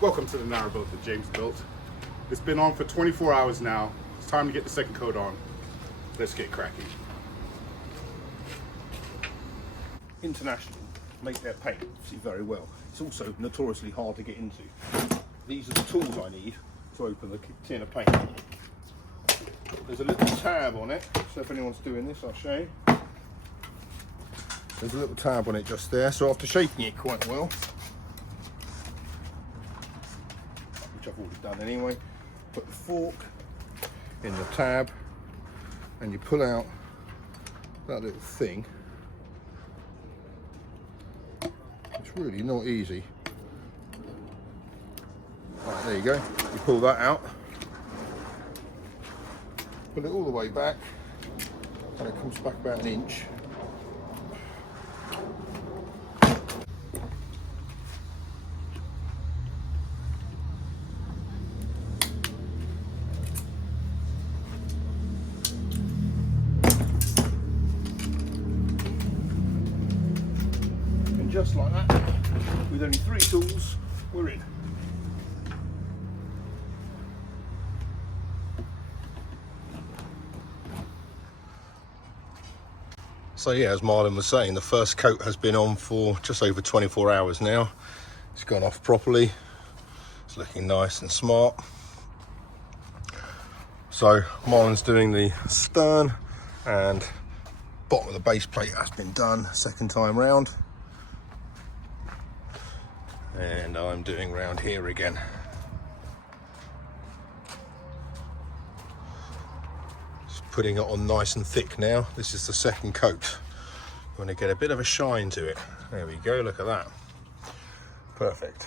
Welcome to the Narrowboat that James built. It's been on for 24 hours now. It's time to get the second coat on. Let's get cracking. International make their paint see very well. It's also notoriously hard to get into. These are the tools I need to open the tin of paint. There's a little tab on it, so if anyone's doing this, I'll show you. There's a little tab on it just there, so after shaking it quite well, which I've already done anyway, put the fork in the tab and you pull out that little thing. It's really not easy. Right, there you go. You pull that out, put it all the way back, and it comes back about an inch. And just like that, with only 3 tools, we're in. So yeah, as Marlon was saying, the first coat has been on for just over 24 hours now. It's gone off properly. It's looking nice and smart. So Marlon's doing the stern, and bottom of the base plate has been done second time round. And I'm doing round here again. Putting it on nice and thick now. This is the second coat. I'm going to get a bit of a shine to it. There we go, look at that. Perfect.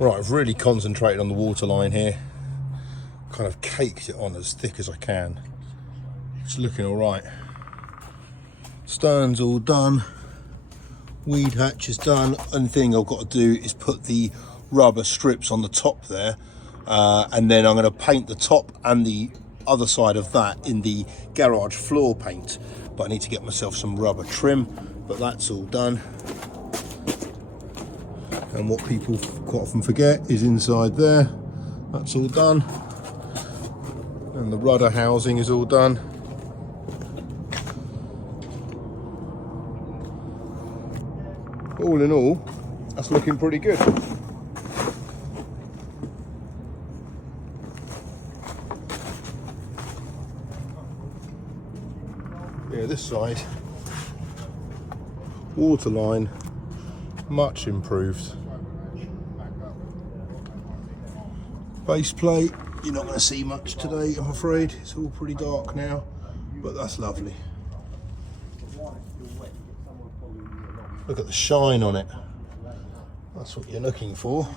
Right, I've really concentrated on the waterline here. Kind of caked it on as thick as I can. It's looking all right. Stern's all done. Weed hatch is done. Only thing I've got to do is put the rubber strips on the top there. And then I'm going to paint the top and the other side of that in the garage floor paint. But I need to get myself some rubber trim. But that's all done. And what people quite often forget is inside there. That's all done. And the rudder housing is all done. All in all, that's looking pretty good. Yeah, this side, waterline, much improved. Base plate, you're not going to see much today, I'm afraid. It's all pretty dark now, but that's lovely. Look at the shine on it. That's what you're looking for.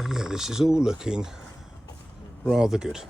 So yeah, this is all looking rather good.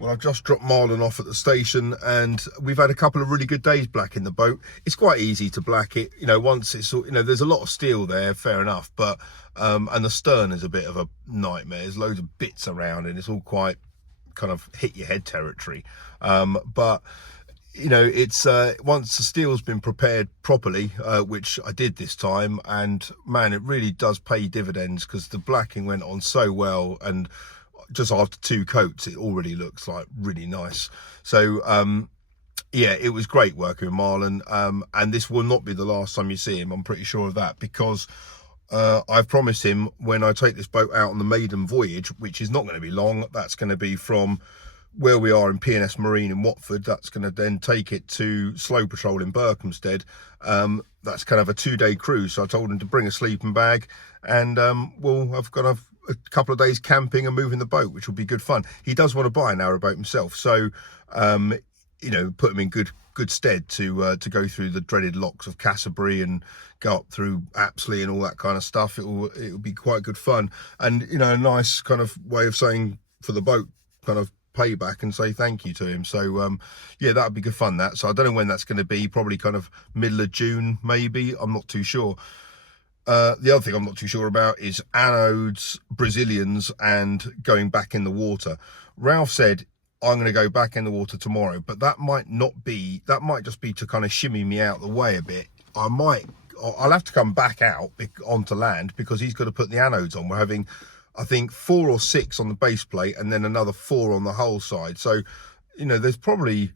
Well, I've just dropped Marlon off at the station, and we've had a couple of really good days blacking the boat. It's quite easy to black it, you know, once it's, you know, there's a lot of steel there, fair enough, but and the stern is a bit of a nightmare. There's loads of bits around and it's all quite kind of hit your head territory, but you know, it's once the steel's been prepared properly, which I did this time, and man, it really does pay dividends, because the blacking went on so well, and just after 2 coats it already looks like really nice. So yeah, it was great working with Marlon, and this will not be the last time you see him, I'm pretty sure of that, because I've promised him when I take this boat out on the maiden voyage, which is not going to be long, that's going to be from where we are in P&S Marine in Watford, that's going to then take it to Slow Patrol in Berkhamsted. That's kind of a 2-day cruise, so I told him to bring a sleeping bag, and we'll have got a couple of days camping and moving the boat, which will be good fun. He does want to buy a narrowboat himself, so you know, put him in good stead to go through the dreaded locks of Cassabury and go up through Apsley and all that kind of stuff. It'll be quite good fun, and you know, a nice kind of way of saying for the boat kind of payback and say thank you to him. So yeah, that would be good fun. That, so I don't know when that's going to be, probably kind of middle of June maybe, I'm not too sure. The other thing I'm not too sure about is anodes, Brazilians, and going back in the water. Ralph said I'm going to go back in the water tomorrow, but that might not be, that might just be to kind of shimmy me out the way a bit. I'll have to come back out onto land, because he's got to put the anodes on. We're having, I think, 4 or 6 on the base plate and then another 4 on the hull side. So, you know, it's probably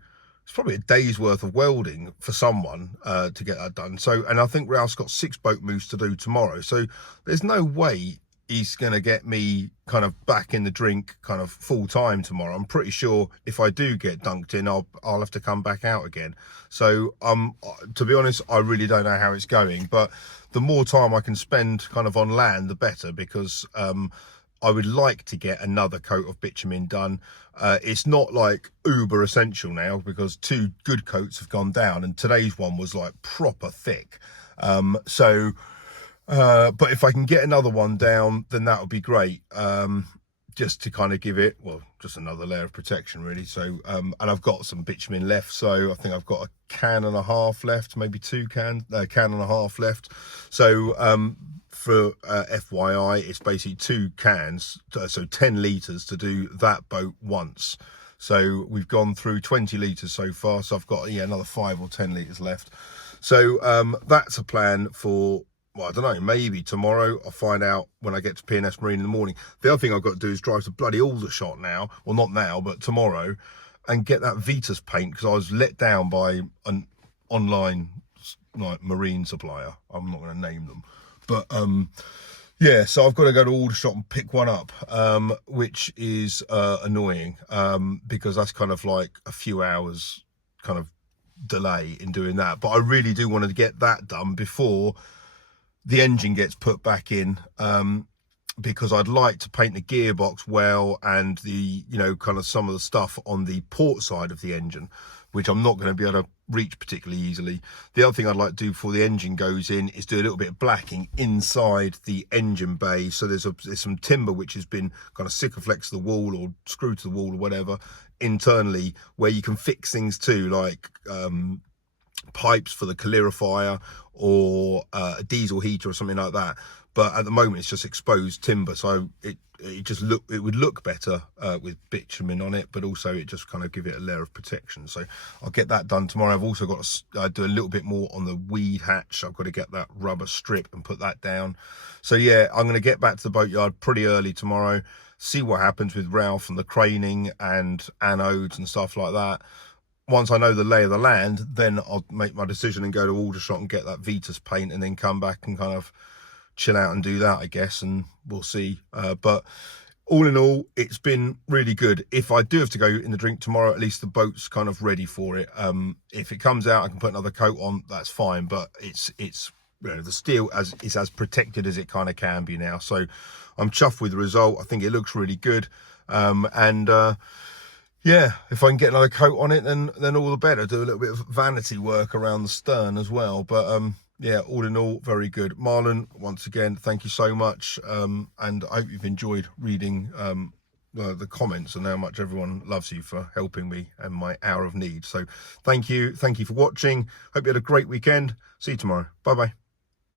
a day's worth of welding for someone to get that done. So, and I think Ralph's got 6 boat moves to do tomorrow. So there's no way he's going to get me kind of back in the drink kind of full time tomorrow. I'm pretty sure if I do get dunked in, I'll have to come back out again. So to be honest, I really don't know how it's going, but the more time I can spend kind of on land, the better, because I would like to get another coat of bitumen done. It's not like uber essential now, because 2 good coats have gone down, and today's one was like proper thick. But if I can get another one down, then that would be great. Just to kind of give it, well, just another layer of protection really. So and I've got some bitumen left, so I think I've got a can and a half left, maybe 2 can and a half left. So for FYI, it's basically 2 cans, so 10 litres to do that boat once. So we've gone through 20 litres so far, so I've got, yeah, another 5 or 10 litres left. So that's a plan for, well, I don't know, maybe tomorrow. I'll find out when I get to P&S Marine in the morning. The other thing I've got to do is drive to bloody Aldershot now, well, not now, but tomorrow, and get that Vitas paint, because I was let down by an online like marine supplier. I'm not going to name them, but yeah, so I've got to go to Aldershot and pick one up, which is annoying, because that's kind of like a few hours kind of delay in doing that. But I really do want to get that done before the engine gets put back in, because I'd like to paint the gearbox well, and the, you know, kind of some of the stuff on the port side of the engine, which I'm not going to be able to reach particularly easily. The other thing I'd like to do before the engine goes in is do a little bit of blacking inside the engine bay. So there's some timber which has been kind of sikaflex to the wall or screwed to the wall or whatever internally, where you can fix things too, like pipes for the calorifier or a diesel heater or something like that. But at the moment it's just exposed timber, so it would look better with bitumen on it, but also it just kind of give it a layer of protection. So I'll get that done tomorrow. I've also got to do a little bit more on the weed hatch. I've got to get that rubber strip and put that down. So yeah, I'm going to get back to the boatyard pretty early tomorrow, see what happens with Ralph and the craning and anodes and stuff like that. Once I know the lay of the land, then I'll make my decision and go to Aldershot and get that Vitas paint, and then come back and kind of chill out and do that, I guess, and we'll see. But all in all, it's been really good. If I do have to go in the drink tomorrow, at least the boat's kind of ready for it. If it comes out, I can put another coat on, that's fine, but it's the steel is as protected as it kind of can be now. So I'm chuffed with the result. I think it looks really good. Yeah, if I can get another coat on it, then all the better. Do a little bit of vanity work around the stern as well. But yeah, all in all, very good. Marlon, once again, thank you so much. And I hope you've enjoyed reading the comments and how much everyone loves you for helping me and my hour of need. So thank you for watching. Hope you had a great weekend. See you tomorrow. Bye bye.